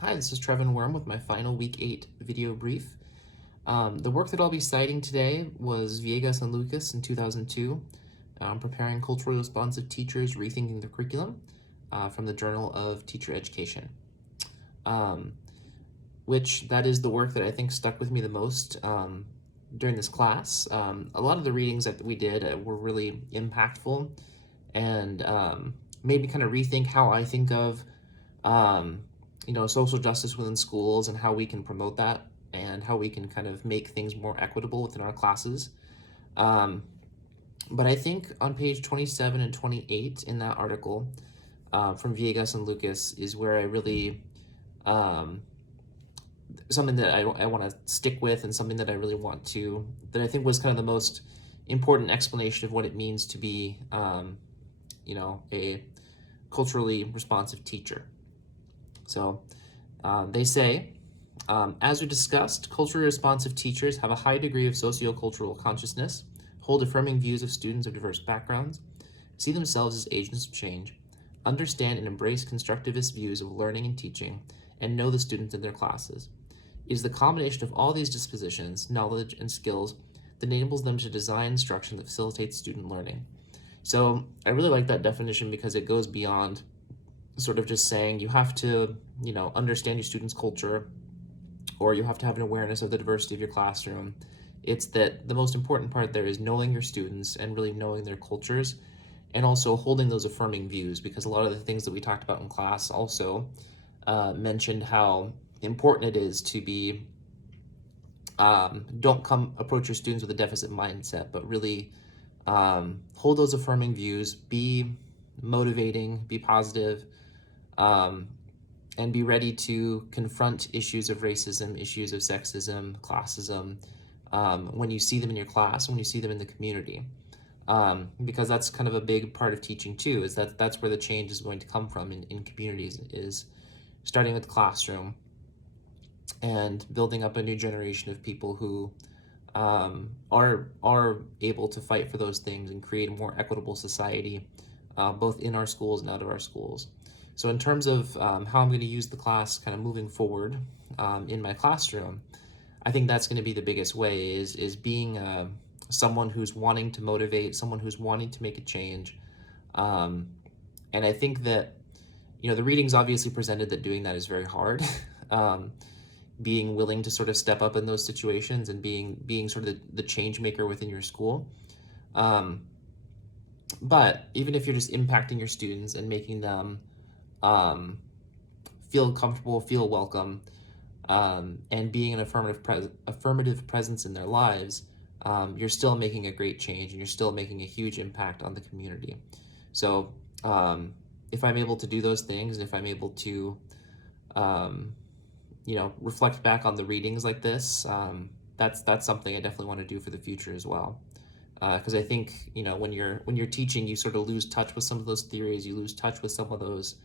Hi, this is Trevin Worm with my final Week 8 video brief. The work that I'll be citing today was Villegas and Lucas in 2002, Preparing Culturally Responsive Teachers, Rethinking Their Curriculum, from the Journal of Teacher Education, um, which that is the work that I think stuck with me the most during this class. A lot of the readings that we did were really impactful and made me kind of rethink how I think of um, social justice within schools and how we can promote that and how we can kind of make things more equitable within our classes. Um, but I think on page 27 and 28 in that article from Villegas and Lucas is where I really, um, something that I want to stick with and something that I really want to, that I think was kind of the most important explanation of what it means to be, a culturally responsive teacher. So they say, as we discussed, culturally responsive teachers have a high degree of sociocultural consciousness, hold affirming views of students of diverse backgrounds, see themselves as agents of change, understand and embrace constructivist views of learning and teaching, and know the students in their classes. It is the combination of all these dispositions, knowledge, and skills that enables them to design instruction that facilitates student learning. So I really like that definition because it goes beyond sort of just saying you have to, understand your students' culture or you have to have an awareness of the diversity of your classroom. It's that the most important part there is knowing your students and really knowing their cultures and also holding those affirming views, because a lot of the things that we talked about in class also mentioned how important it is to be don't come approach your students with a deficit mindset, but really hold those affirming views, be motivating, be positive, um, and be ready to confront issues of racism, issues of sexism, classism, when you see them in your class, when you see them in the community. Because that's kind of a big part of teaching too, is that's where the change is going to come from in communities, is starting with the classroom and building up a new generation of people who are able to fight for those things and create a more equitable society, both in our schools and out of our schools. So in terms of how I'm going to use the class kind of moving forward in my classroom, I think that's going to be the biggest way is being someone who's wanting to motivate, someone who's wanting to make a change. And I think that, the readings obviously presented that doing that is very hard. um, Being willing to sort of step up in those situations and being sort of the change maker within your school. Um, but even if you're just impacting your students and making them um, feel comfortable, feel welcome, and being an affirmative presence in their lives, you're still making a great change and you're still making a huge impact on the community. So if I'm able to do those things, and if I'm able to um, reflect back on the readings like this, that's something I definitely want to do for the future as well. Because I think, when you're teaching, you sort of lose touch with some of those theories, you lose touch with some of those